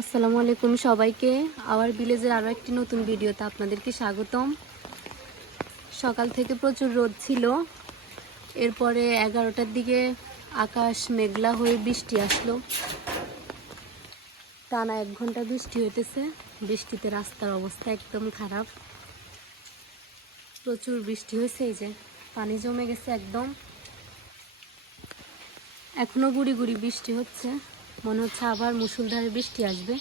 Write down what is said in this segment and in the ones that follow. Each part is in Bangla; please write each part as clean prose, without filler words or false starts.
আসসালামু আলাইকুম সবাইকে। আওয়ার ভিলেজের আরও একটি নতুন ভিডিওতে আপনাদেরকে স্বাগতম। সকাল থেকে প্রচুর রোদ ছিল, এরপরে 11টার দিকে আকাশ মেঘলা হয়ে বৃষ্টি আসলো। টানা 1 ঘন্টা বৃষ্টি হইতেছে। বৃষ্টিতে রাস্তার অবস্থা একদম খারাপ, প্রচুর বৃষ্টি হয়েছে। এই যে পানি জমে গেছে একদম, এখনো গুড়ি গুড়ি বৃষ্টি হচ্ছে, মনে হচ্ছে আবার মুষলধারে বৃষ্টি আসবে।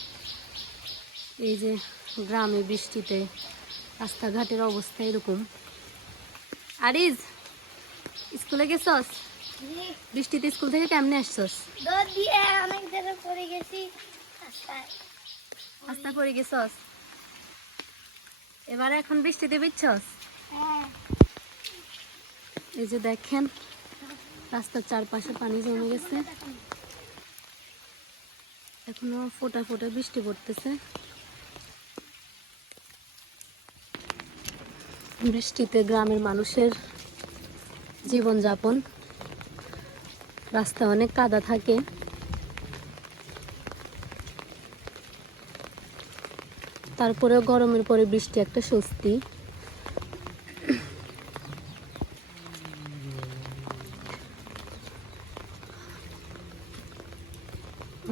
এই যে গ্রামে বৃষ্টিতে রাস্তাঘাটের অবস্থা এরকম। আরিজ, স্কুলে গেছস? বৃষ্টিতে স্কুল থেকে কেমনে আসছস? রাস্তা পড়ে গেছস? এবার এখন বৃষ্টিতে ভিজছস? এই যে দেখেন রাস্তার চারপাশে পানি জমে গেছে, এখনো ফোঁটা ফোঁটা বৃষ্টি পড়তেছে। বৃষ্টিতে গ্রামের মানুষের জীবনযাপন, রাস্তা অনেক কাদা থাকে। তারপরেও গরমের পরে বৃষ্টি একটা স্বস্তি।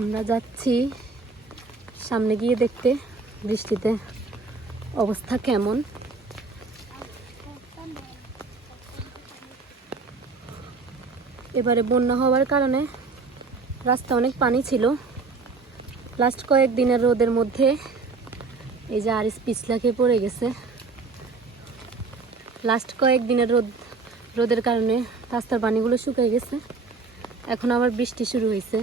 আমরা যাচ্ছি সামনে গিয়ে দেখতে বৃষ্টিতে অবস্থা কেমন। এবারে বন্যা হওয়ার কারণে রাস্তা অনেক পানি ছিল। লাস্ট কয়েকদিনের রোদের মধ্যে এই যে আরিস পিছলা খেয়ে পড়ে গেছে। লাস্ট কয়েকদিনের রোদের কারণে রাস্তার পানিগুলো শুকিয়ে গেছে, এখন আবার বৃষ্টি শুরু হয়েছে।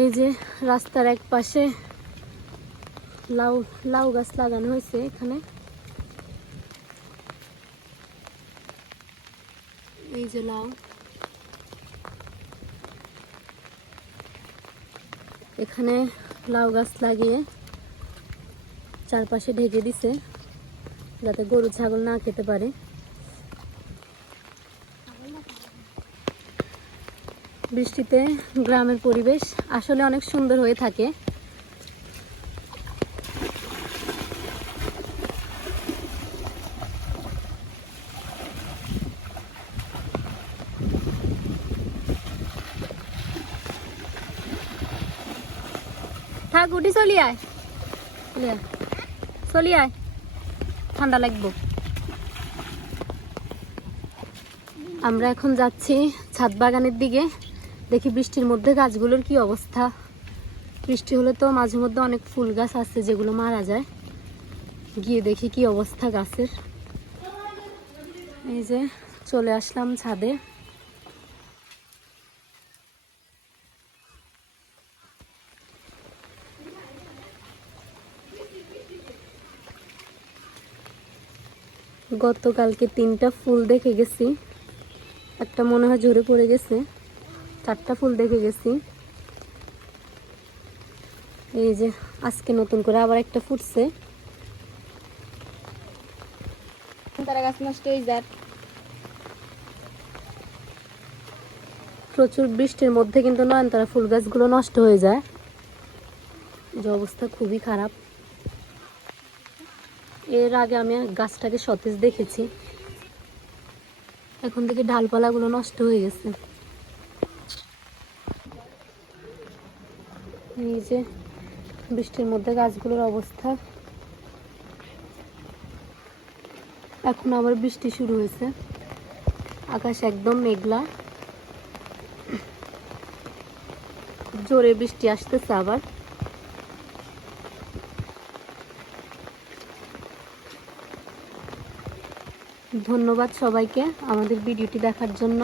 এই যে রাস্তার এক পাশে লাউ গাছ লাগানো হয়েছে। এখানে এই যে লাউ, এখানে লাউ গাছ লাগিয়ে চারপাশে ঢেকে দিছে যাতে গরু ছাগল না খেতে পারে। বৃষ্টিতে গ্রামের পরিবেশ আসলে অনেক সুন্দর হয়ে থাকে। থাক, উঠি চলি আয়, চলি আয়, ঠান্ডা লাগবো। আমরা এখন যাচ্ছি ছাদ বাগানের দিকে, দেখি বৃষ্টির মধ্যে গাছগুলোর কি অবস্থা। বৃষ্টি হলে তো মাঝে মধ্যে অনেক ফুল গাছ আছে যেগুলো মারা যায়, গিয়ে দেখি কি অবস্থা গাছের। এই যে চলে আসলাম ছাদে। গতকালকে 3টা ফুল দেখে গেছি, একটা মনে হয় ঝরে পড়ে গেছে। 4টা ফুল দেখে গেছি। এই যে আজকে নতুন করে আবার একটা ফুটছে। গাছ নষ্ট হয়ে যায় প্রচুর বৃষ্টির মধ্যে, কিন্তু নয়নতারা ফুল গাছগুলো নষ্ট হয়ে যায়, যে অবস্থা খুবই খারাপ। এর আগে আমি গাছটাকে সতেজ দেখেছি, এখন থেকে ডালপালাগুলো নষ্ট হয়ে গেছে। এই যে বৃষ্টির মধ্যে গাছগুলোর অবস্থা। এখন আবার বৃষ্টি শুরু হয়েছে, আকাশ একদম মেঘলা, জোরে বৃষ্টি আসতেছে আবার। ধন্যবাদ সবাইকে আমাদের ভিডিওটি দেখার জন্য।